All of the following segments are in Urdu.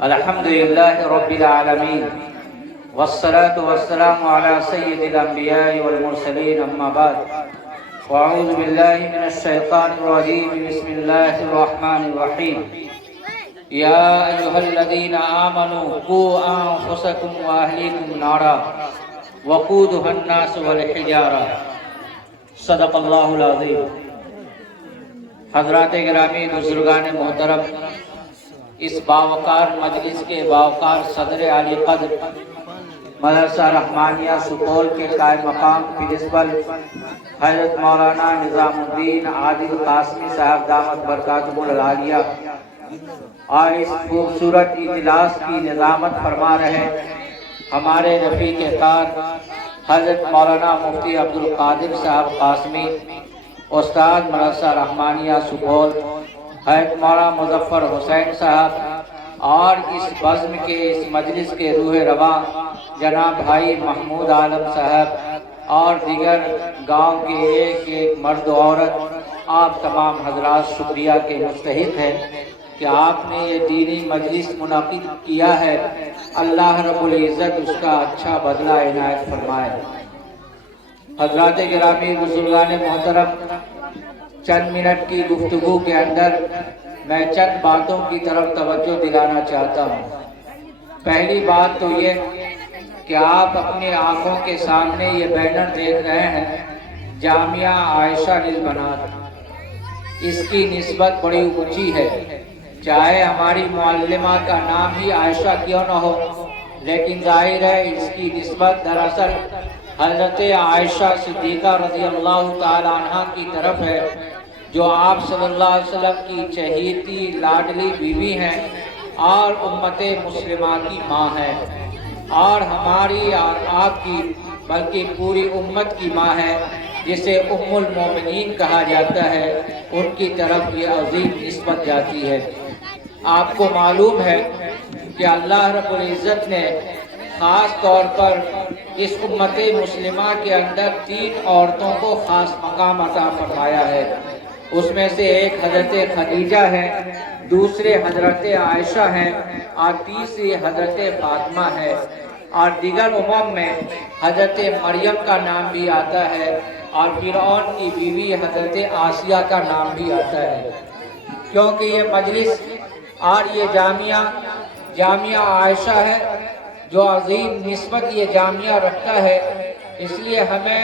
الحمدللہ رب العالمین والصلاة والسلام علی سید الانبیاء والمرسلین اما بعد واعوذ باللہ من الشیطان الرجیم بسم اللہ الرحمن الرحیم یا ایہا الذین آمنوا قوا انفسکم واہلیکم نارا وقودها الناس والحجارہ صدق اللہ العظیم۔ حضرات گرامی، بزرگان محترم، اس باوقار مجلس کے باوقار صدر عالی قدر مدرسہ رحمانیہ سپول کے قائم مقام پرنسپل حضرت مولانا نظام الدین عادل قاسمی صاحب دامت برکاتہم العالیہ اور اس خوبصورت اجلاس کی نظامت فرما رہے ہمارے رفیق کار حضرت مولانا مفتی عبدالقادر صاحب قاسمی، استاد مدرسہ رحمانیہ سپول حضرت مولانا مظفر حسین صاحب، اور اس بزم کے اس مجلس کے روح رواں جناب بھائی محمود عالم صاحب اور دیگر گاؤں کے ایک ایک مرد و عورت، آپ تمام حضرات شکریہ کے مستحق ہیں کہ آپ نے یہ دینی مجلس منعقد کیا ہے۔ اللہ رب العزت اس کا اچھا بدلہ عنایت فرمائے۔ حضرات گرامی، بزرگان محترم، چند منٹ کی گفتگو کے اندر میں چند باتوں کی طرف توجہ دلانا چاہتا ہوں۔ پہلی بات تو یہ کہ آپ اپنی آنکھوں کے سامنے یہ بینر دیکھ رہے ہیں، جامعہ عائشہ للبنات۔ اس کی نسبت بڑی اونچی ہے، چاہے ہماری معلمہ کا نام ہی عائشہ کیوں نہ ہو، لیکن ظاہر ہے اس کی نسبت دراصل حضرت عائشہ صدیقہ رضی اللہ تعالی عنہ کی طرف ہے، جو آپ صلی اللہ علیہ وسلم کی چہیتی لاڈلی بیوی ہیں اور امت مسلمہ کی ماں ہے، اور ہماری اور آپ کی بلکہ پوری امت کی ماں ہے، جسے ام المومنین کہا جاتا ہے۔ ان کی طرف یہ عظیم نسبت جاتی ہے۔ آپ کو معلوم ہے کہ اللہ رب العزت نے خاص طور پر اس امت مسلمہ کے اندر 3 عورتوں کو خاص مقام عطا فرمایا ہے۔ اس میں سے ایک حضرت خدیجہ ہے، دوسرے حضرت عائشہ ہیں، اور تیسری حضرت فاطمہ ہے، اور دیگر امم میں حضرت مریم کا نام بھی آتا ہے، اور فرعون کی بیوی حضرت آسیہ کا نام بھی آتا ہے۔ کیونکہ یہ مجلس اور یہ جامعہ عائشہ ہے، جو عظیم نسبت یہ جامعہ رکھتا ہے، اس لیے ہمیں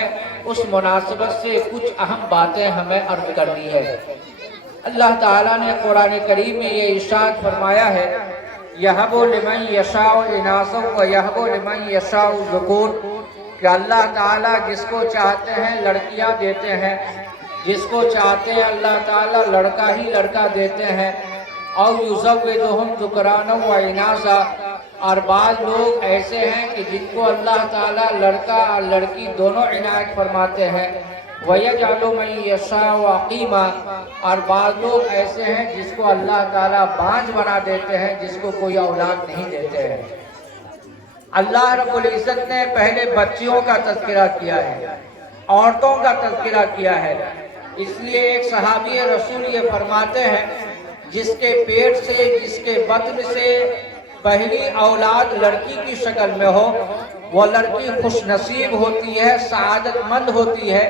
اس مناسبت سے کچھ اہم باتیں ہمیں عرض کرنی ہے۔ اللہ تعالیٰ نے قرآن کریم میں یہ ارشاد فرمایا ہے، یَهَبُ لِمَن یَشَاءُ إِنَاثًا وَیَهَبُ لِمَن یَشَاءُ الذُّکُورَ، کہ اللہ تعالیٰ جس کو چاہتے ہیں لڑکیاں دیتے ہیں، جس کو چاہتے ہیں اللہ تعالیٰ لڑکا ہی لڑکا دیتے ہیں، اور یُزَوِّجُهُمْ ذُکْرَانًا وَإِنَاثًا، اور بعض لوگ ایسے ہیں کہ جن کو اللہ تعالیٰ لڑکا اور لڑکی دونوں عنایت فرماتے ہیں، وَيَجْعَلُ مَن يَشَاءُ عَقِيمًا، اور بعض لوگ ایسے ہیں جس کو اللہ تعالیٰ بانجھ بنا دیتے ہیں، جس کو کوئی اولاد نہیں دیتے ہیں۔ اللہ رب العزت نے پہلے بچیوں کا تذکرہ کیا ہے، عورتوں کا تذکرہ کیا ہے۔ اس لیے ایک صحابی رسول یہ فرماتے ہیں، جس کے پیٹ سے، جس کے بطن سے پہلی اولاد لڑکی کی شکل میں ہو، وہ لڑکی خوش نصیب ہوتی ہے، سعادت مند ہوتی ہے۔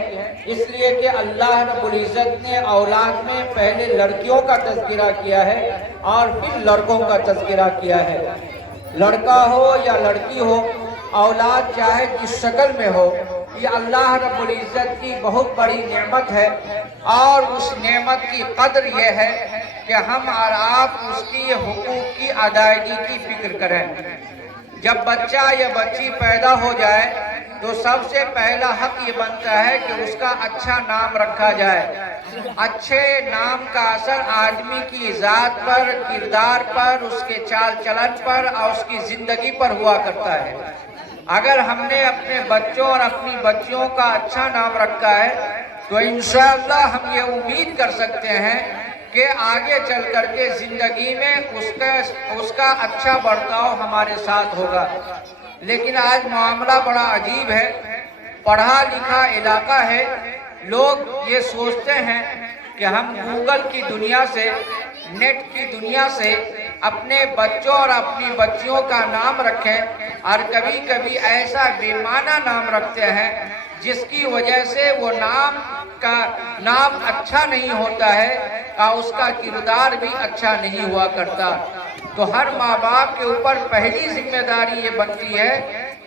اس لیے کہ اللہ رب العزت نے اولاد میں پہلے لڑکیوں کا تذکرہ کیا ہے اور پھر لڑکوں کا تذکرہ کیا ہے۔ لڑکا ہو یا لڑکی ہو، اولاد چاہے جس شکل میں ہو، یہ اللہ رب العزت کی بہت بڑی نعمت ہے، اور اس نعمت کی قدر یہ ہے کہ ہم اور آپ اس کی حقوق کی ادائیگی کی فکر کریں۔ جب بچہ یا بچی پیدا ہو جائے تو سب سے پہلا حق یہ بنتا ہے کہ اس کا اچھا نام رکھا جائے۔ اچھے نام کا اثر آدمی کی ذات پر، کردار پر، اس کے چال چلن پر اور اس کی زندگی پر ہوا کرتا ہے۔ اگر ہم نے اپنے بچوں اور اپنی بچیوں کا اچھا نام رکھا ہے تو انشاءاللہ ہم یہ امید کر سکتے ہیں کہ آگے چل کر کے زندگی میں اس کا اچھا برتاؤ ہمارے ساتھ ہوگا۔ لیکن آج معاملہ بڑا عجیب ہے، پڑھا لکھا علاقہ ہے، لوگ یہ سوچتے ہیں کہ ہم گوگل کی دنیا سے، نیٹ کی دنیا سے اپنے بچوں اور اپنی بچیوں کا نام رکھیں، اور کبھی کبھی ایسا بے معنی نام رکھتے ہیں جس کی وجہ سے وہ نام اچھا نہیں ہوتا ہے اور اس کا کردار بھی اچھا نہیں ہوا کرتا۔ تو ہر ماں باپ کے اوپر پہلی ذمہ داری یہ بنتی ہے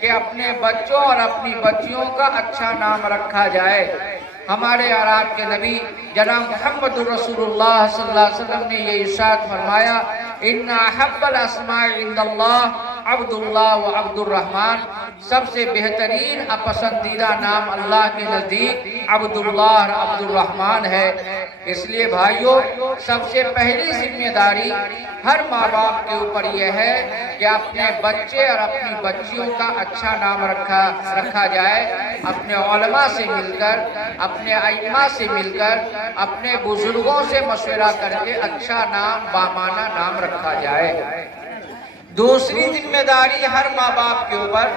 کہ اپنے بچوں اور اپنی بچیوں کا اچھا نام رکھا جائے۔ ہمارے اور آپ کے نبی جناب محمد رسول اللہ صلی اللہ علیہ وسلم نے یہ ارشاد فرمایا، ان احب الاسماء عند اللہ عبد اللہ و عبد الرحمن، سب سے بہترین پسندیدہ نام اللہ کے نزدیک عبد اللہ اور عبد الرحمن ہے۔ اس لیے بھائیوں، سب سے پہلی ذمہ داری ہر ماں باپ کے اوپر یہ ہے کہ اپنے بچے اور اپنی بچیوں کا اچھا نام رکھا جائے، اپنے علماء سے مل کر، اپنے ائمہ سے مل کر، اپنے بزرگوں سے مشورہ کر کے اچھا نام، بامعنی نام رکھا جائے۔ دوسری ذمہ داری ہر ماں باپ کے اوپر،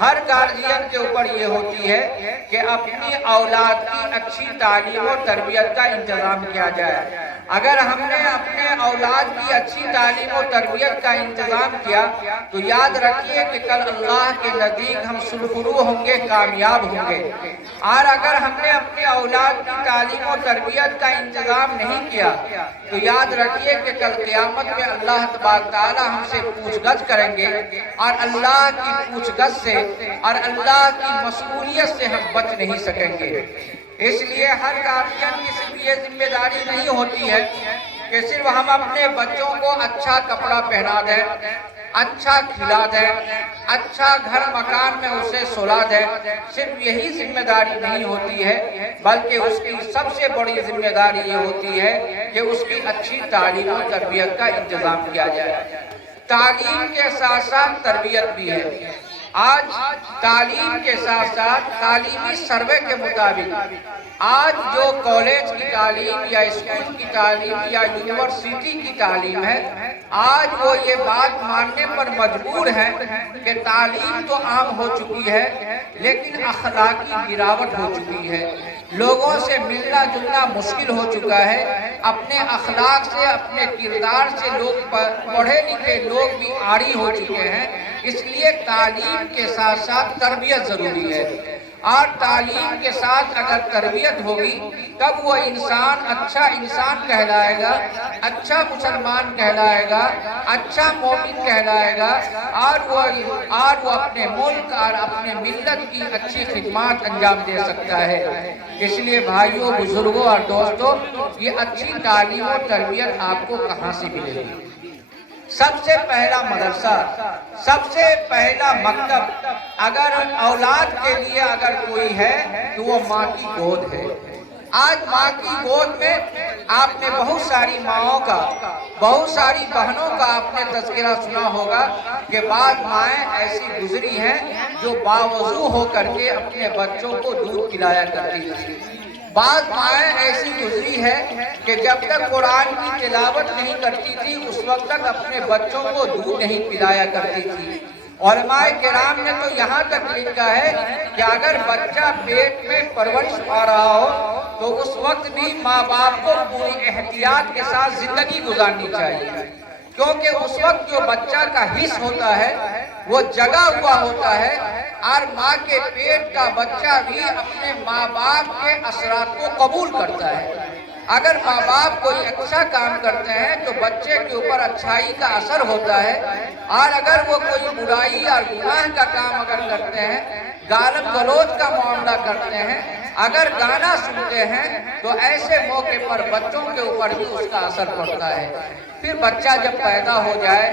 ہر گارجین کے اوپر یہ ہوتی ہے کہ اپنی اولاد کی اچھی تعلیم و تربیت کا انتظام کیا جائے۔ اگر ہم نے اپنے اولاد کی اچھی تعلیم و تربیت کا انتظام کیا تو یاد رکھیے کہ کل اللہ کے نزدیک ہم سرخرو ہوں گے، کامیاب ہوں گے۔ اور اگر ہم نے اپنے اولاد کی تعلیم و تربیت کا انتظام نہیں کیا تو یاد رکھیے کہ کل قیامت میں اللہ تبارک تعالی ہم سے پوچھ گچھ کریں گے، اور اللہ کی پوچھ گچھ سے اور اللہ کی مسئولیت سے ہم بچ نہیں سکیں گے۔ اس لیے ہر گارجین کی صرف یہ ذمہ داری نہیں ہوتی ہے کہ صرف ہم اپنے بچوں کو اچھا کپڑا پہنا دیں، اچھا کھلا دیں، اچھا گھر مکان میں اسے سلا دیں، صرف یہی ذمہ داری نہیں ہوتی ہے، بلکہ اس کی سب سے بڑی ذمہ داری یہ ہوتی ہے کہ اس کی اچھی تعلیم و تربیت کا انتظام کیا جائے۔ تعلیم کے ساتھ ساتھ تربیت بھی ہے۔ آج تعلیم کے ساتھ ساتھ تعلیمی سروے کے مطابق آج جو کالج کی تعلیم یا اسکول کی تعلیم یا یونیورسٹی کی تعلیم ہے، آج وہ یہ بات ماننے پر مجبور ہے کہ تعلیم تو عام ہو چکی ہے لیکن اخلاقی گراوٹ ہو چکی ہے۔ لوگوں سے ملنا جلنا مشکل ہو چکا ہے، اپنے اخلاق سے، اپنے کردار سے لوگ پڑھے لکھے لوگ بھی عاری ہو چکے ہیں۔ اس لیے تعلیم کے ساتھ ساتھ تربیت ضروری ہے، اور تعلیم کے ساتھ اگر تربیت ہوگی تب وہ انسان کہلائے گا، اچھا مسلمان کہلائے گا، اچھا مومن کہلائے گا، اور وہ اپنے ملک اور اپنے ملت کی اچھی خدمات انجام دے سکتا ہے۔ اس لیے بھائیوں، بزرگوں اور دوستوں، یہ اچھی تعلیم و تربیت آپ کو کہاں سے ملے گی؟ سب سے پہلا مدرسہ، سب سے پہلا مکتب اگر اولاد کے لیے اگر کوئی ہے تو وہ ماں کی گود ہے۔ آج ماں کی گود میں آپ نے بہت ساری ماؤں کا، بہت ساری بہنوں کا آپ نے تذکرہ سنا ہوگا کہ بعض مائیں ایسی گزری ہیں جو باوضو ہو کر کے اپنے بچوں کو دودھ پلایا کرتی تھی۔ بعض مائیں ایسی گزری ہے کہ جب تک قرآن کی تلاوت نہیں کرتی تھی اس وقت تک اپنے بچوں کو دودھ نہیں پلایا کرتی تھی۔ علماء کرام نے تو یہاں تک لکھا ہے کہ اگر بچہ پیٹ میں پرورش پا رہا ہو تو اس وقت بھی ماں باپ کو پوری احتیاط کے ساتھ زندگی گزارنی چاہیے، کیونکہ اس وقت جو بچہ کا حص ہوتا ہے وہ جگا ہوا ہوتا ہے، اور ماں کے پیٹ کا بچہ بھی اپنے ماں باپ کے اثرات کو قبول کرتا ہے۔ اگر ماں باپ کوئی اچھا کام کرتے ہیں تو بچے کے اوپر اچھائی کا اثر ہوتا ہے، اور اگر وہ کوئی برائی اور گناہ کا کام اگر کرتے ہیں، گالم گلوچ کا معاملہ کرتے ہیں، اگر گانا سنتے ہیں تو ایسے موقع پر بچوں کے اوپر بھی اس کا اثر پڑتا ہے۔ پھر بچہ جب پیدا ہو جائے،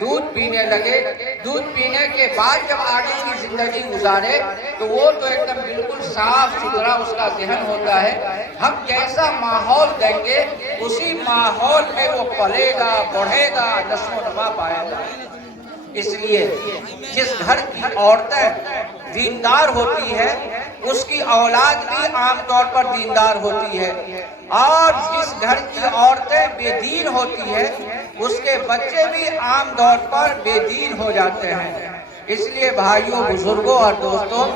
دودھ پینے لگے، دودھ پینے کے بعد جب آگے کی زندگی گزارے تو وہ تو ایک دم بالکل صاف ستھرا اس کا ذہن ہوتا ہے۔ ہم جیسا ماحول دیں گے اسی ماحول میں وہ پلے گا، بڑھے گا، نشو و نما پائے گا۔ اس لیے جس گھر کی عورتیں دیندار ہوتی ہے اس کی اولاد بھی عام طور پر دیندار ہوتی ہے، اور جس گھر کی عورتیں بے دین ہوتی ہے اس کے بچے بھی عام طور پر بے دین ہو جاتے ہیں۔ اس لیے بھائیوں، بزرگوں اور دوستوں،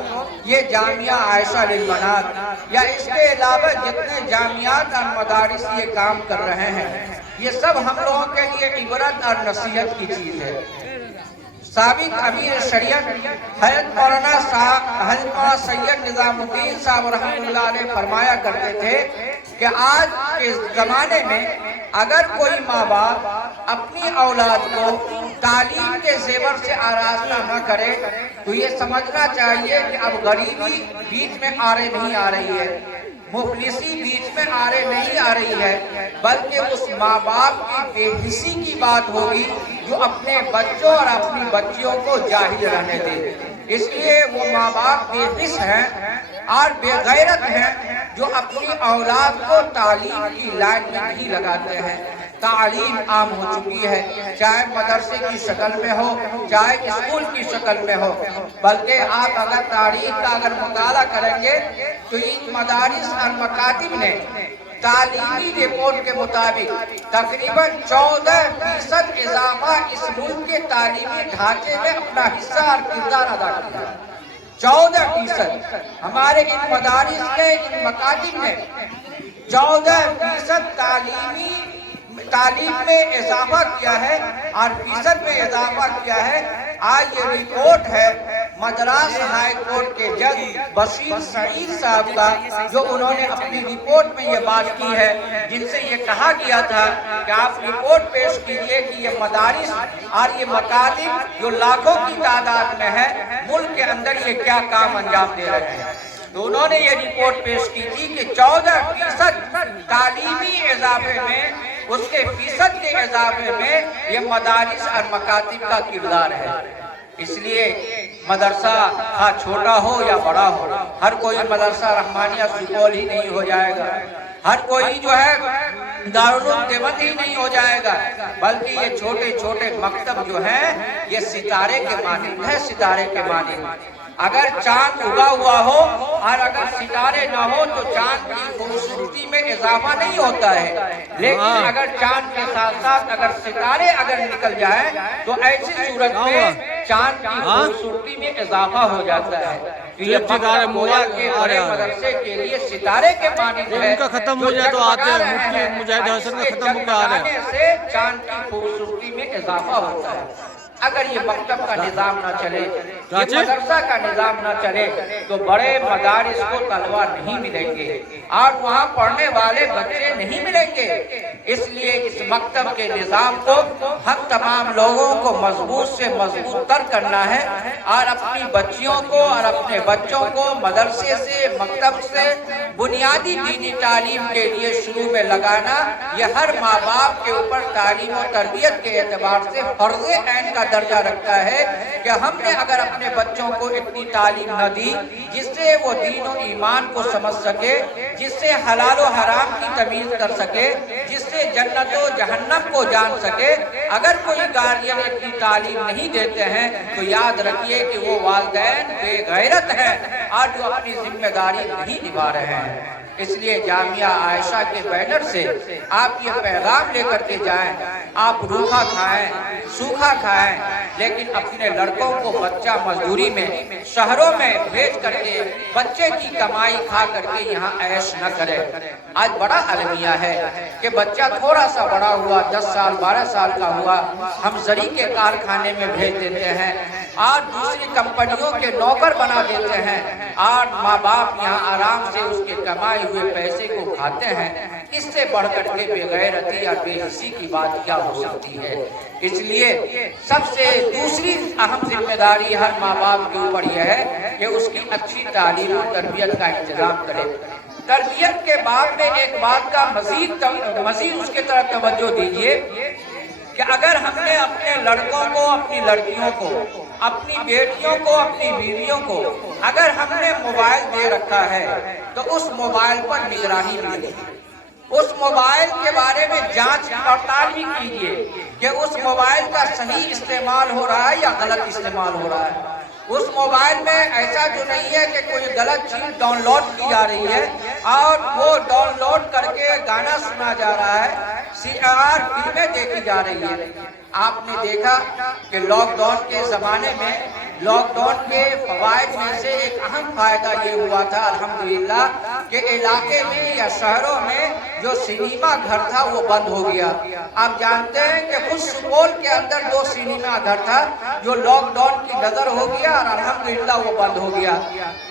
یہ جامعہ عائشہ للبنات یا اس کے علاوہ جتنے جامعات اور مدارس یہ کام کر رہے ہیں، یہ سب ہم لوگوں کے لیے عبرت اور نصیحت کی چیز ہے۔ سابق امیر شریعت حضرت مولانا سید نظام الدین صاحب رحمۃ اللہ علیہ فرمایا کرتے تھے کہ آج کے زمانے میں اگر کوئی ماں باپ اپنی اولاد کو تعلیم کے زیور سے آراستہ نہ کرے تو یہ سمجھنا چاہیے کہ اب غریبی بیچ میں آرے نہیں آ رہی ہے، مفلسی بیچ میں آرے نہیں آ رہی ہے، بلکہ اس ماں باپ کی بے حسی کی بات ہوگی جو اپنے بچوں اور اپنی بچیوں کو جاہل رہنے دے۔ اس لیے وہ ماں باپ بے حس ہیں اور بے غیرت ہیں جو اپنی اولاد کو تعلیم کی لائن میں نہیں لگاتے ہیں۔ تعلیم عام ہو چکی ہے، چاہے مدرسے کی شکل میں ہو، چاہے اسکول کی شکل میں ہو، بلکہ آپ اگر تاریخ کا اگر مطالعہ کریں گے تو ان مدارس اور مکاتب نے تعلیمی رپورٹ کے مطابق تقریباً 14% اضافہ اس ملک کے تعلیمی ڈھانچے میں اپنا حصہ اور کردار ادا کیا۔ 14% ہمارے ان مدارس کے ان مکاتب نے 14% تعلیم میں اضافہ کیا ہے اور فیصد میں اضافہ کیا ہے۔ آج یہ رپورٹ ہے مدراس ہائی کورٹ کے جج بشیر سعید صاحب کا، جو انہوں نے اپنی رپورٹ میں یہ بات کی ہے، جن سے یہ کہا گیا تھا کہ آپ رپورٹ پیش کیجئے کہ یہ مدارس اور یہ مکاتب جو لاکھوں کی تعداد میں ہے ملک کے اندر یہ کیا کام انجام دے رہے ہیں۔ تو انہوں نے یہ رپورٹ پیش کی تھی کہ 14% تعلیمی اضافے میں، اس کے فیصد کے اضافے میں یہ مدارس اور مکاتب کا کردار ہے۔ اس لیے مدرسہ ہاں چھوٹا ہو یا بڑا ہو، ہر کوئی مدرسہ رحمانیہ سپول ہی نہیں ہو جائے گا، ہر کوئی جو ہے دارالعلوم دیوبند ہی نہیں ہو جائے گا، بلکہ یہ چھوٹے چھوٹے مکتب جو ہیں یہ ستارے کے مانند ہے، ستارے کے مانند۔ اگر چاند اگا ہوا ہو اور اگر ستارے نہ ہو تو چاند کی خوبصورتی میں اضافہ نہیں ہوتا ہے، لیکن اگر چاند کے ساتھ ساتھ اگر ستارے اگر نکل جائیں تو ایسی صورت میں چاند کی خوبصورتی میں اضافہ ہو جاتا ہے۔ یہ گویا کے بڑے مدرسے کے لیے ستارے کے مانند ہے، جو جگمگا رہے ہیں، اس کے جگمگانے سے چاند کی خوبصورتی میں اضافہ ہوتا ہے۔ اگر یہ مکتب کا نظام نہ چلے، یہ مدرسہ کا نظام نہ چلے تو بڑے مدارس کو طلبہ نہیں ملیں گے اور وہاں پڑھنے والے بچے نہیں ملیں گے۔ اس لیے اس مکتب کے نظام کو ہم تمام لوگوں کو مضبوط سے مضبوط تر کرنا ہے اور اپنی بچیوں کو اور اپنے بچوں کو مدرسے سے، مکتب سے بنیادی دینی تعلیم کے لیے شروع میں لگانا، یہ ہر ماں باپ کے اوپر تعلیم و تربیت کے اعتبار سے فرض عین کا درجہ رکھتا ہے کہ ہم نے اگر اپنے بچوں کو اتنی تعلیم نہ دی جس سے وہ دین و ایمان کو سمجھ سکے، جس سے حلال و حرام کی تمیز کر سکے، جس سے جنت و جہنم کو جان سکے، اگر کوئی گارڈین اتنی تعلیم نہیں دیتے ہیں تو یاد رکھیے کہ وہ والدین بے غیرت ہیں اور جو اپنی ذمہ داری نہیں نبھا رہے ہیں۔ اس لیے جامعہ عائشہ کے بینر سے آپ یہ پیغام لے کر کے جائیں، آپ روکھا کھائیں، سوکھا کھائیں، لیکن اپنے لڑکوں کو بچہ مزدوری میں شہروں میں بھیج کر کے بچے کی کمائی کھا کر کے یہاں عیش نہ کرے۔ آج بڑا المیہ ہے کہ بچہ تھوڑا سا بڑا ہوا، 10 سال 12 سال کا ہوا، ہم زری کے کارخانے میں بھیج دیتے ہیں اور دوسری کمپنیوں کے نوکر بنا دیتے ہیں اور ماں باپ یہاں آرام سے اس کے کمائے ہوئے پیسے کو کھاتے ہیں۔ اس سے بڑھ کر کے بے غیرتی اور بے حسی کی بات کیا ہو سکتی ہے؟ اس لیے سب سے دوسری اہم ذمہ داری ہر ماں باپ کے اوپر یہ ہے کہ اس کی اچھی تعلیم و تربیت کا انتظام کرے۔ تربیت کے بعد میں ایک بات کا مزید اس کے طرف توجہ دیجیے کہ اگر ہم نے اپنے لڑکوں کو، اپنی لڑکیوں کو، اپنی بیٹیوں کو، اپنی بیویوں کو اگر ہم نے موبائل دے رکھا ہے تو اس موبائل پر نگرانی ملے، اس موبائل کے بارے میں جانچ پڑتال بھی کیجیے کہ اس موبائل کا صحیح استعمال ہو رہا ہے یا غلط استعمال ہو رہا ہے۔ اس موبائل میں ایسا جو نہیں ہے کہ کوئی غلط چیز ڈاؤن لوڈ کی جا رہی ہے اور وہ ڈاؤن لوڈ کر کے گانا سنا جا رہا ہے، فلمیں دیکھی جا رہی ہے۔ آپ نے دیکھا کہ لاک ڈاؤن کے زمانے میں لاک ڈاؤن کے فوائد میں سے ایک اہم فائدہ یہ ہوا تھا الحمدللہ کہ علاقے میں یا شہروں میں جو سنیما گھر تھا وہ بند ہو گیا۔ آپ جانتے ہیں کہ خود سپول کے اندر 2 سنیما گھر تھا جو لاک ڈاؤن کی نظر ہو گیا اور الحمدللہ وہ بند ہو گیا،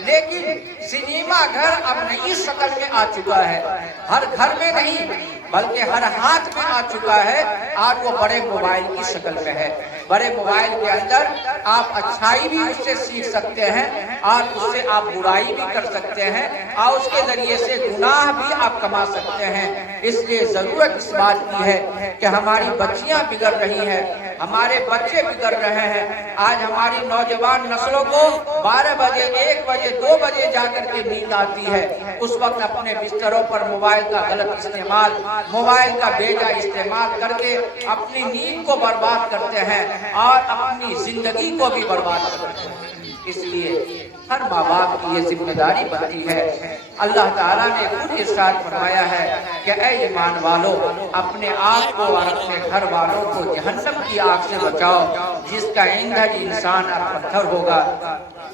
لیکن سنیما گھر اب نئی شکل میں آ چکا ہے، ہر گھر میں نہیں بلکہ ہر ہاتھ میں آ چکا ہے۔ آج وہ بڑے موبائل کی شکل میں ہے، بڑے موبائل کے اندر آپ اچھائی بھی اس سے سیکھ سکتے ہیں اور اس سے آپ برائی بھی کر سکتے ہیں اور اس کے ذریعے سے گناہ بھی آپ کما سکتے ہیں۔ اس لیے ضرورت اس بات کی ہے کہ ہماری بچیاں بگڑ رہی ہیں، ہمارے بچے بگڑ رہے ہیں۔ آج ہماری نوجوان نسلوں کو 12 بجے 1 بجے 2 بجے جا کر کے نیند آتی ہے، اس وقت اپنے بستروں پر موبائل کا غلط استعمال، موبائل کا بیجا استعمال کر کے اپنی نیند کو برباد کرتے ہیں اور اپنی زندگی کو بھی برباد کرتے ہیں۔ اس لیے ہر ماں باپ کی یہ ذمہ داری بنتی ہے۔ اللہ تعالیٰ نے خود ارشاد فرمایا ہے کہ اے ایمان والو، اپنے آپ کو اور اپنے گھر والوں کو جہنم کی آگ سے بچاؤ جس کا ایندھن انسان اور پتھر ہوگا۔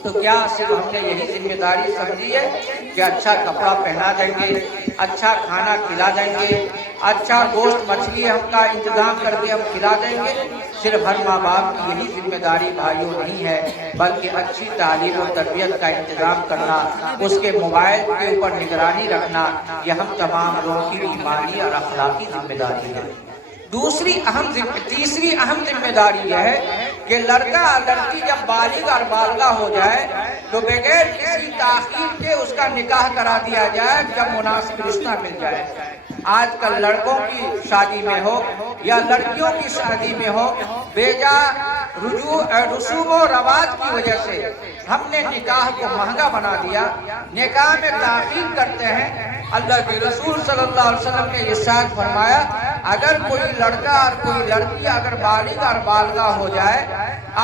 تو کیا صرف ہم نے یہی ذمہ داری سمجھی ہے کہ اچھا کپڑا پہنا دیں گے، اچھا کھانا کھلا دیں گے، اچھا گوشت مچھلی ہم کا انتظام کر کے ہم کھلا دیں گے؟ صرف ہر ماں باپ کی یہی ذمہ داری بھائیوں نہیں ہے، بلکہ اچھی تعلیم و تربیت کا انتظام کرنا، اس کے موبائل کے اوپر نگرانی رکھنا، یہ ہم تمام لوگوں کی ایمانی اور اخلاقی ذمہ داری ہے۔ تیسری اہم ذمہ داری یہ ہے کہ لڑکا اور لڑکی جب بالغ اور بالغہ ہو جائے تو بغیر کسی تاخیر کے اس کا نکاح کرا دیا جائے جب مناسب رشتہ مل جائے۔ آج کل لڑکوں کی شادی میں ہو یا لڑکیوں کی شادی میں ہو، بیجا رسوم و رواج کی وجہ سے ہم نے نکاح کو مہنگا بنا دیا، نکاح میں تاخیر کرتے ہیں۔ اللہ کے رسول صلی اللہ علیہ وسلم نے ارشاد فرمایا، اگر کوئی لڑکا اور کوئی لڑکی اگر بالغ اور بالغہ ہو جائے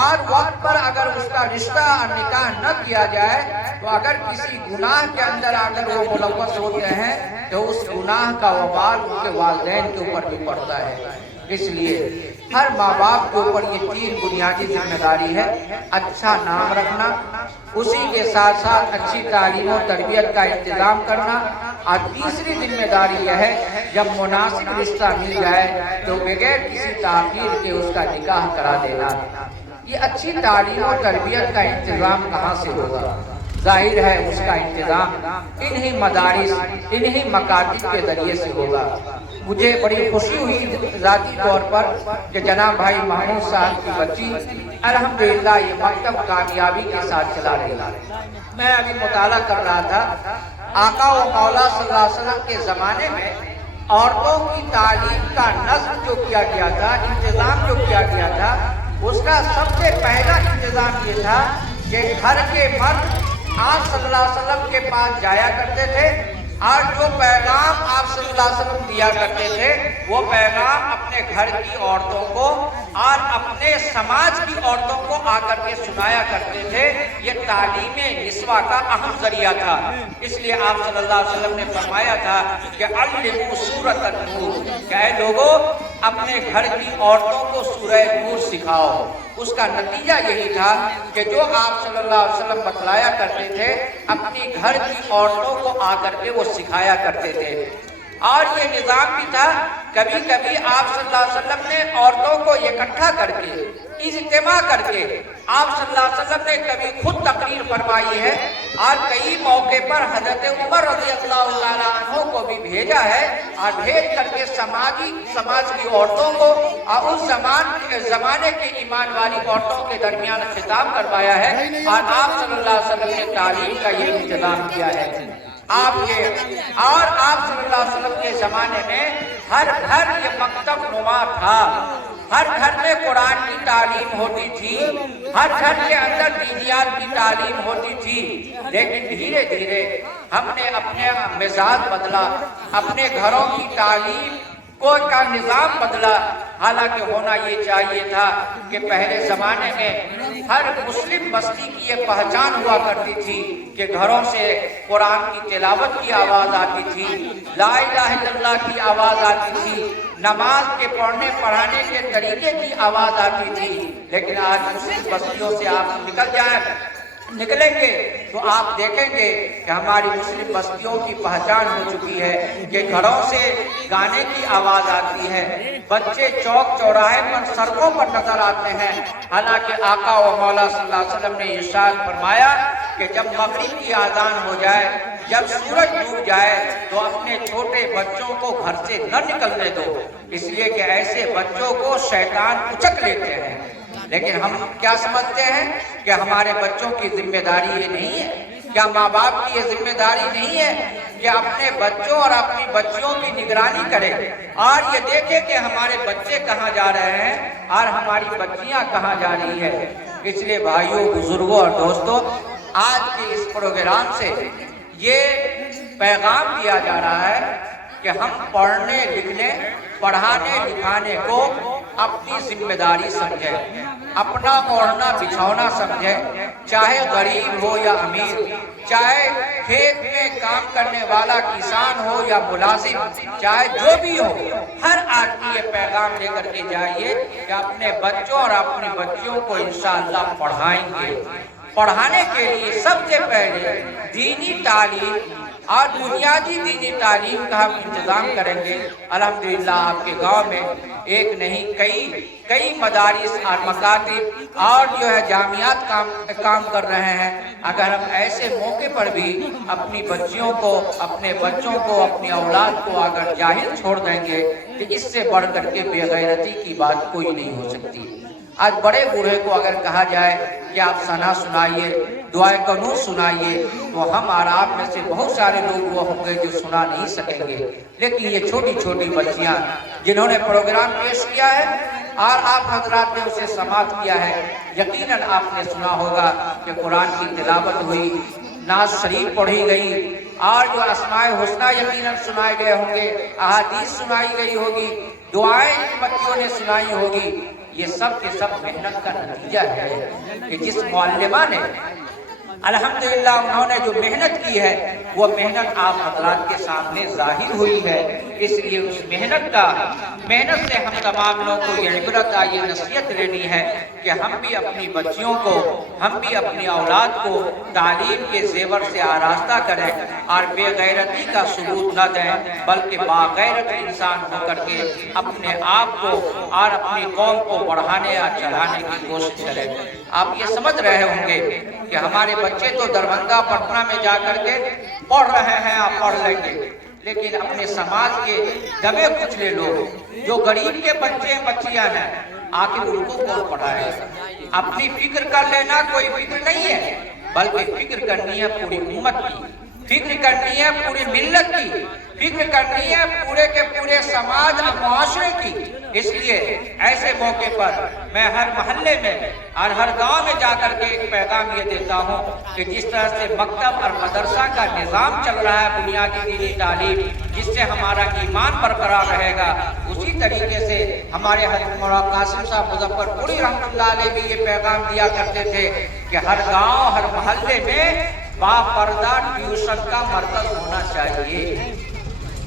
اور وقت پر اگر اس کا رشتہ اور نکاح نہ کیا جائے تو اگر کسی گناہ کے اندر اگر وہ ملوث ہوتے ہیں تو اس گناہ کا وبال ان کے والدین کے اوپر بھی پڑتا ہے۔ اس لیے ہر ماں باپ کے اوپر یہ 3 بنیادی ذمہ داری ہے: اچھا نام رکھنا، اسی کے ساتھ ساتھ اچھی تعلیم و تربیت کا انتظام کرنا، اور تیسری ذمہ داری یہ ہے جب مناسب رشتہ مل جائے تو بغیر کسی تاخیر کے اس کا نکاح کرا دینا۔ یہ اچھی تعلیم و تربیت کا انتظام کہاں سے ہوگا؟ ظاہر ہے اس کا انتظام انہی مدارس، انہی مکاتب کے ذریعے سے ہوگا۔ مجھے بڑی خوشی ہوئی ذاتی طور پر کہ جناب بھائی محمود صاحب کی بچی الحمدللہ یہ مکتب کامیابی کے ساتھ چلا رہی ہے۔ میں ابھی مطالعہ کر رہا تھا، آقا و مولا صلی اللہ علیہ وسلم کے زمانے میں عورتوں کی تعلیم کا نظم جو کیا گیا تھا، انتظام جو کیا گیا تھا، اس کا سب سے پہلا انتظام یہ تھا کہ گھر کے مرد آپ صلی اللہ علیہ وسلم کے پاس جایا کرتے تھے اور جو پیغام آپ صلی اللہ علیہ وسلم دیا کرتے تھے وہ پیغام اپنے گھر کی عورتوں کو اور اپنے سماج کی عورتوں کو آ کر کے سنایا کرتے تھے۔ یہ تعلیم نسواں کا اہم ذریعہ تھا۔ اس لیے آپ صلی اللہ علیہ وسلم نے فرمایا تھا کہ علموا سورۃ النور، کہ اے لوگوں اپنے گھر کی عورتوں کو سورہ نور سکھاؤ۔ اس کا نتیجہ یہی تھا کہ جو آپ صلی اللہ علیہ وسلم بتلایا کرتے تھے اپنی گھر کی عورتوں کو آ کر کے وہ سکھایا کرتے تھے۔ اور یہ نظام بھی تھا، کبھی کبھی آپ صلی اللہ علیہ وسلم نے عورتوں کو اکٹھا کر کے اجتماع کر کے آپ صلی اللہ علیہ وسلم نے کبھی خود تقریر فرمائی ہے اور کئی موقع پر حضرت عمر رضی اللہ تعالیٰ عنہ کو بھی بھیجا ہے اور بھیج کر کے سماج کی عورتوں کو اور اس زمانے کے ایمان والی عورتوں کے درمیان خطاب کروایا ہے اور آپ صلی اللہ علیہ وسلم نے تعلیم کا یہ انتظام کیا ہے۔ آپ صلی اللہ علیہ وسلم کے زمانے میں ہر گھر یہ مکتب نما تھا، ہر گھر میں قرآن کی تعلیم ہوتی تھی، ہر گھر کے اندر دینیات کی تعلیم ہوتی تھی، لیکن دھیرے دھیرے ہم نے اپنے مزاج بدلا، اپنے گھروں کی تعلیم کا نظام بدلا، حالانکہ ہونا یہ چاہیے تھا کہ پہلے زمانے میں ہر مسلم بستی کی یہ پہچان ہوا کرتی تھی کہ گھروں سے قرآن کی تلاوت کی آواز آتی تھی، لا الہ الا اللہ کی آواز آتی تھی، نماز کے پڑھنے پڑھانے کے طریقے کی آواز آتی تھی۔ لیکن آج مسلم بستیوں سے آپ نکلیں گے تو آپ دیکھیں گے کہ ہماری مسلم بستیوں کی پہچان ہو چکی ہے کہ گھروں سے گانے کی آواز آتی ہے، بچے چوک چوراہے پر سڑکوں پر نظر آتے ہیں۔ حالانکہ آقا و مولا صلی اللہ علیہ وسلم نے ارشاد فرمایا کہ جب مغرب کی اذان ہو جائے، جب سورج ڈوب جائے تو اپنے چھوٹے بچوں کو گھر سے نہ نکلنے دو، اس لیے کہ ایسے بچوں کو شیطان اچک لیتے ہیں۔ لیکن ہم کیا سمجھتے ہیں کہ ہمارے بچوں کی ذمہ داری یہ نہیں ہے؟ کیا ماں باپ کی یہ ذمہ داری نہیں ہے کہ اپنے بچوں اور اپنی بچیوں کی نگرانی کرے اور یہ دیکھے کہ ہمارے بچے کہاں جا رہے ہیں اور ہماری بچیاں کہاں جا رہی ہے؟ اس لیے بھائیوں، بزرگوں اور دوستوں، آج کے اس پروگرام سے یہ پیغام دیا جا رہا ہے کہ ہم پڑھنے لکھنے پڑھانے لکھانے کو اپنی ذمہ داری سمجھیں، اپنا اوڑھنا بچھونا سمجھیں، چاہے غریب ہو یا امیر، چاہے کھیت میں کام کرنے والا کسان ہو یا ملازم، چاہے جو بھی ہو، ہر آدمی یہ پیغام لے کر کے جائیے کہ اپنے بچوں اور اپنی بچیوں کو انشاءاللہ پڑھائیں گے۔ پڑھانے کے لیے سب سے پہلے دینی تعلیم اور بنیادی دینی تعلیم کا ہم انتظام کریں گے۔ الحمدللہ آپ کے گاؤں میں ایک نہیں کئی مدارس اور مکاتب اور جو ہے جامعات کام کر رہے ہیں۔ اگر ہم ایسے موقع پر بھی اپنی بچیوں کو، اپنے بچوں کو، اپنی اولاد کو اگر جاہل چھوڑ دیں گے تو اس سے بڑھ کر کے بے غیرتی کی بات کوئی نہیں ہو سکتی۔ آج بڑے بوڑھے کو اگر کہا جائے کہ آپ ثنا سنائیے، دعائے قنوت سنائیے، تو ہم اور آپ میں سے بہت سارے لوگ وہ ہوں گے جو سنا نہیں سکیں گے۔ لیکن یہ چھوٹی چھوٹی بچیاں جنہوں نے پروگرام پیش کیا ہے اور آپ حضرات نے اسے سماعت کیا ہے، یقیناً آپ نے سنا ہوگا کہ قرآن کی تلاوت ہوئی، نعت شریف پڑھی گئی اور جو اسماء الحسنی یقیناً سنائے گئے ہوں گے، احادیث سنائی گئی ہوگی، دعائیں بچوں نے سنائی ہوگی۔ یہ سب کے سب محنت کا نتیجہ ہے کہ جس معلمہ نے الحمدللہ انہوں نے جو محنت کی ہے وہ محنت آپ حضرات کے سامنے ظاہر ہوئی ہے۔ اس لیے اس محنت سے ہم تمام لوگوں کو یہ عبرت یہ نصیحت لینی ہے کہ ہم بھی اپنی بچیوں کو، ہم بھی اپنی اولاد کو تعلیم کے زیور سے آراستہ کریں اور بے غیرتی کا ثبوت نہ دیں، بلکہ باغیرت انسان ہو کر کے اپنے آپ کو اور اپنی قوم کو بڑھانے اور چڑھانے کی کوشش کریں۔ آپ یہ سمجھ رہے ہوں گے کہ ہمارے بچے تو دربھنگہ پٹنہ میں جا کر کے پڑھ رہے ہیں، آپ پڑھ لیں گے، لیکن اپنے سماج کے دبے کچلے لوگ جو غریب کے بچے بچیاں ہیں، آخر ان کو کون پڑھائے؟ اپنی فکر کر لینا کوئی فکر نہیں ہے، بلکہ فکر کرنی ہے پوری امت کی، فکر کرنی ہے پوری ملت کی، فکر کرنی ہے پورے کے پورے سماج اور معاشرے کی۔ اس لیے ایسے موقع پر میں ہر محلے میں اور ہر گاؤں میں جا کر کے ایک پیغام یہ دیتا ہوں کہ جس طرح سے مکتب اور مدرسہ کا نظام چل رہا ہے، بنیادی دینی تعلیم، جس سے ہمارا ایمان برقرار رہے گا، اسی طریقے سے ہمارے حضرت مولانا قاسم صاحب مظفر پوری رحمۃ اللہ علیہ بھی یہ پیغام دیا کرتے تھے کہ ہر گاؤں ہر محلے میں باپردہ ٹیوشن کا مرکز ہونا چاہیے۔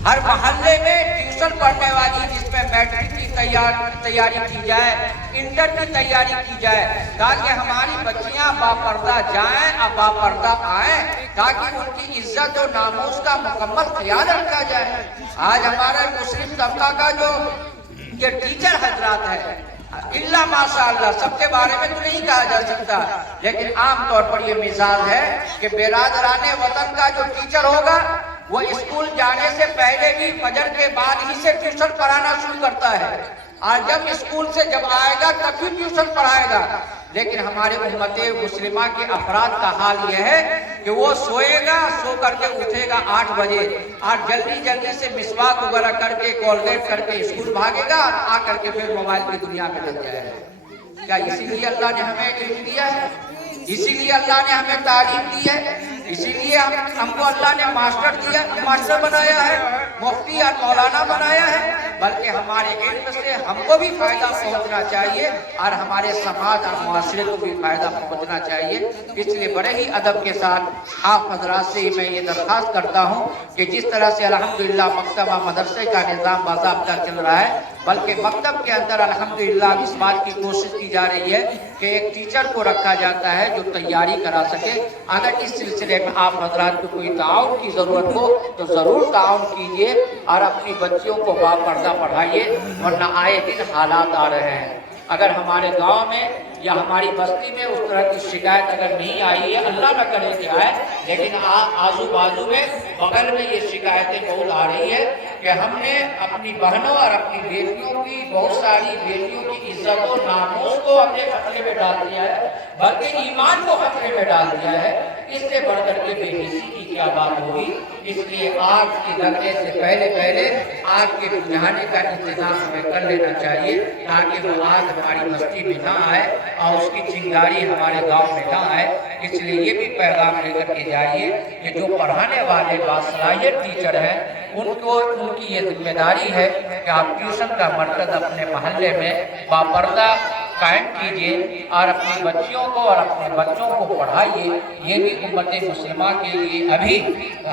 ہر محلے میں ٹیوشن پڑھنے والی، جس میں میٹرک کی تیاری کی جائے، انٹر کی تیاری کی جائے، تاکہ ہماری بچیاں باپردہ جائیں اور باپردہ آئیں، تاکہ ان کی عزت و ناموس کا مکمل خیال رکھا جائے۔ آج ہمارے مسلم طبقہ کا جو یہ ٹیچر حضرات ہے، اللہ ماشاءاللہ سب کے بارے میں تو نہیں کہا جا سکتا، لیکن عام طور پر یہ مثال ہے کہ برادران وطن کا جو ٹیچر ہوگا وہ اسکول جانے سے پہلے بھی فجر کے بعد ہی سے ٹیوشن پڑھانا شروع کرتا ہے، اور جب اسکول سے جب آئے گا تب بھی ٹیوشن پڑھائے گا۔ لیکن ہمارے امت مسلمہ کے افراد کا حال یہ ہے کہ وہ سوئے گا، سو کر کے اٹھے گا 8 بجے اور جلدی سے مسواک وغیرہ کر کے کولگیٹ کر کے اسکول بھاگے گا اور آ کر کے پھر موبائل کی دنیا میں لگ جائے گا۔ کیا اسی لیے اللہ نے ہمیں علم دیا ہے؟ اسی لیے اللہ نے ہمیں تعلیم دی ہے، اسی لیے ہم کو اللہ نے ماسٹر بنایا ہے، مفتی اور مولانا بنایا ہے، بلکہ ہمارے علم سے ہم کو بھی فائدہ پہنچنا چاہیے اور ہمارے سماج اور معاشرے کو بھی فائدہ پہنچنا چاہیے۔ اس لیے بڑے ہی ادب کے ساتھ آپ حضرات سے میں یہ درخواست کرتا ہوں کہ جس طرح سے الحمدللہ مکتبہ مدرسے کا نظام باضابطہ چل رہا ہے، بلکہ مکتب کے اندر الحمدللہ اس بات کی کوشش کی جا رہی ہے کہ ایک ٹیچر کو رکھا جاتا ہے جو تیاری کرا سکے۔ اگر اس سلسلے میں آپ حضرات کو کوئی تعاون کی ضرورت ہو تو ضرور تعاون کیجیے اور اپنی بچیوں کو باپردہ پڑھائیے، ورنہ آئے دن حالات آ رہے ہیں۔ اگر ہمارے گاؤں میں یا ہماری بستی میں اس طرح کی شکایت اگر نہیں آئی ہے، اللہ نہ کرے کہ آئے، لیکن آزو بازو میں بغل میں یہ شکایتیں بہت آ رہی ہے کہ ہم نے اپنی بہنوں اور اپنی بیٹیوں کی، بہت ساری بیٹیوں کی عزت و ناموس کو اپنے خطرے میں ڈال دیا ہے، بلکہ ایمان کو خطرے میں ڈال دیا ہے۔ اس سے بڑھ کر کے بے حسی کی کیا بات ہوگی؟ اس لیے آگ کے لگنے سے پہلے آگ کے بجھانے کا انتظام ہمیں کر لینا چاہیے، تاکہ وہ آگ ہماری بستی میں نہ آئے اور اس کی چنگاری ہمارے گاؤں میں نہ آئے۔ اس لیے یہ بھی پیغام لے کر کے جائیے کہ جو پڑھانے والے باصلاحیت ٹیچر ہیں، ان کی یہ ذمہ داری ہے کہ آپ ٹیوشن کا مرکز اپنے محلے میں باپردہ قائم کیجئے اور اپنی بچیوں کو اور اپنے بچوں کو پڑھائیے۔ یہ بھی امت مسلمہ کے لیے ابھی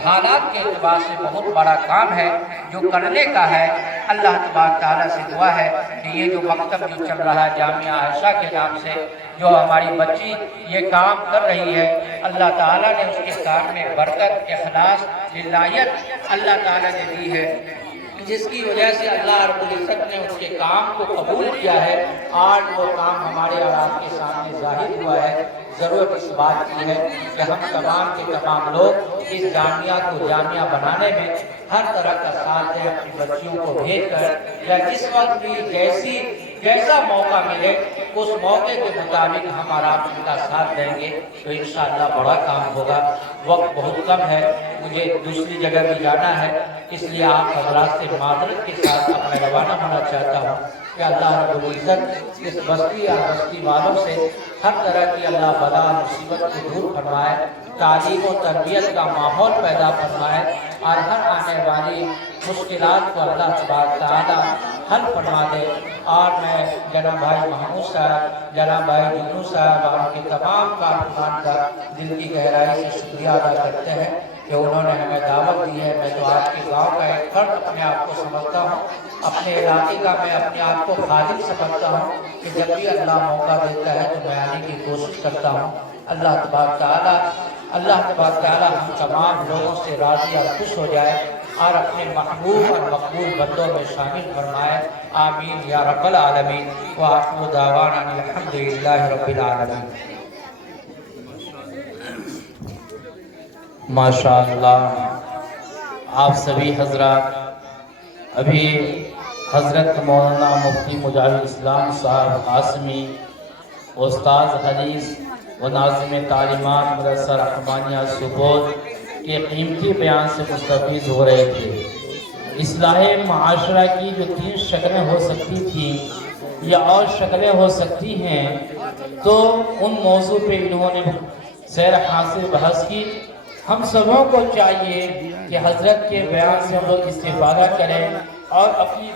حالات کے اعتبار سے بہت بڑا کام ہے جو کرنے کا ہے۔ اللہ تبارک تعالیٰ سے دعا ہے کہ یہ جو مکتب جو چل رہا ہے جامعہ عائشہ کے نام سے، جو ہماری بچی یہ کام کر رہی ہے، اللہ تعالیٰ نے اس کے کام میں برکت، اخلاص، للہیت اللہ تعالیٰ نے دی ہے، جس کی وجہ سے اللہ رب العزت نے اس کے کام کو قبول کیا ہے۔ آج وہ کام ہمارے اور آپ کے سامنے ظاہر ہوا ہے۔ ضرورت اس بات کی ہے کہ ہم تمام کے تمام لوگ اس جامعہ کو جامعہ بنانے میں ہر طرح کا ساتھ دیں، اپنی بچیوں کو بھیج کر یا جس وقت بھی جیسا موقع ملے اس موقع کے مطابق ہم اور آپ ان کا ساتھ دیں گے تو انشاءاللہ بڑا کام ہوگا۔ وقت بہت کم ہے، مجھے دوسری جگہ بھی جانا ہے، اس لیے آپ حضرات سے معذرت کے ساتھ اپنا روانہ ہونا چاہتا ہوں کہ اللہ رب العزت اس بستی اور بستی والوں سے ہر طرح کی اللہ بلا مصیبت کو دور فرمائے، تعلیم و تربیت کا ماحول پیدا فرمائے اور ہر آنے والی مشکلات کو اللہ تبارک تعالیٰ حل فرما دے۔ اور میں جناب بھائی محمود صاحب، جناب بھائی جنو صاحب اور ان کے تمام کارکنان کا دل کی گہرائی سے شکریہ ادا کرتے ہیں کہ انہوں نے ہمیں دعوت دی ہے۔ میں تو آپ کے گاؤں کا ایک فرد اپنے آپ کو سمجھتا ہوں، اپنے علاقے کا میں اپنے آپ کو خادم سمجھتا ہوں کہ جب بھی اللہ موقع دیتا ہے تو میں آنے کی کوشش کرتا ہوں۔ اللہ تبارک تعالیٰ ہم تمام لوگوں سے راضی اور خوش ہو جائے اور اپنے محبوب اور مقبول بندوں میں شامل فرمائے۔ آمین یا رب العالمین۔ وآخر دعوانا الحمدللہ رب العالمین۔ ماشاءاللہ آپ سبھی حضرات ابھی حضرت مولانا مفتی مجاہد اسلام صاحب قاسمی، استاذ حدیث و ناظم تعلیمات مدرسہ رحمانیہ سپول کے قیمتی بیان سے مستفیض ہو رہے تھے۔ اصلاح معاشرہ کی جو 3 شکلیں ہو سکتی تھیں یا اور شکلیں ہو سکتی ہیں، تو ان موضوع پہ انہوں نے سیر حاصل بحث کی۔ ہم سبوں کو چاہیے کہ حضرت کے بیان سے ہم لوگ استفادہ کریں اور اپنی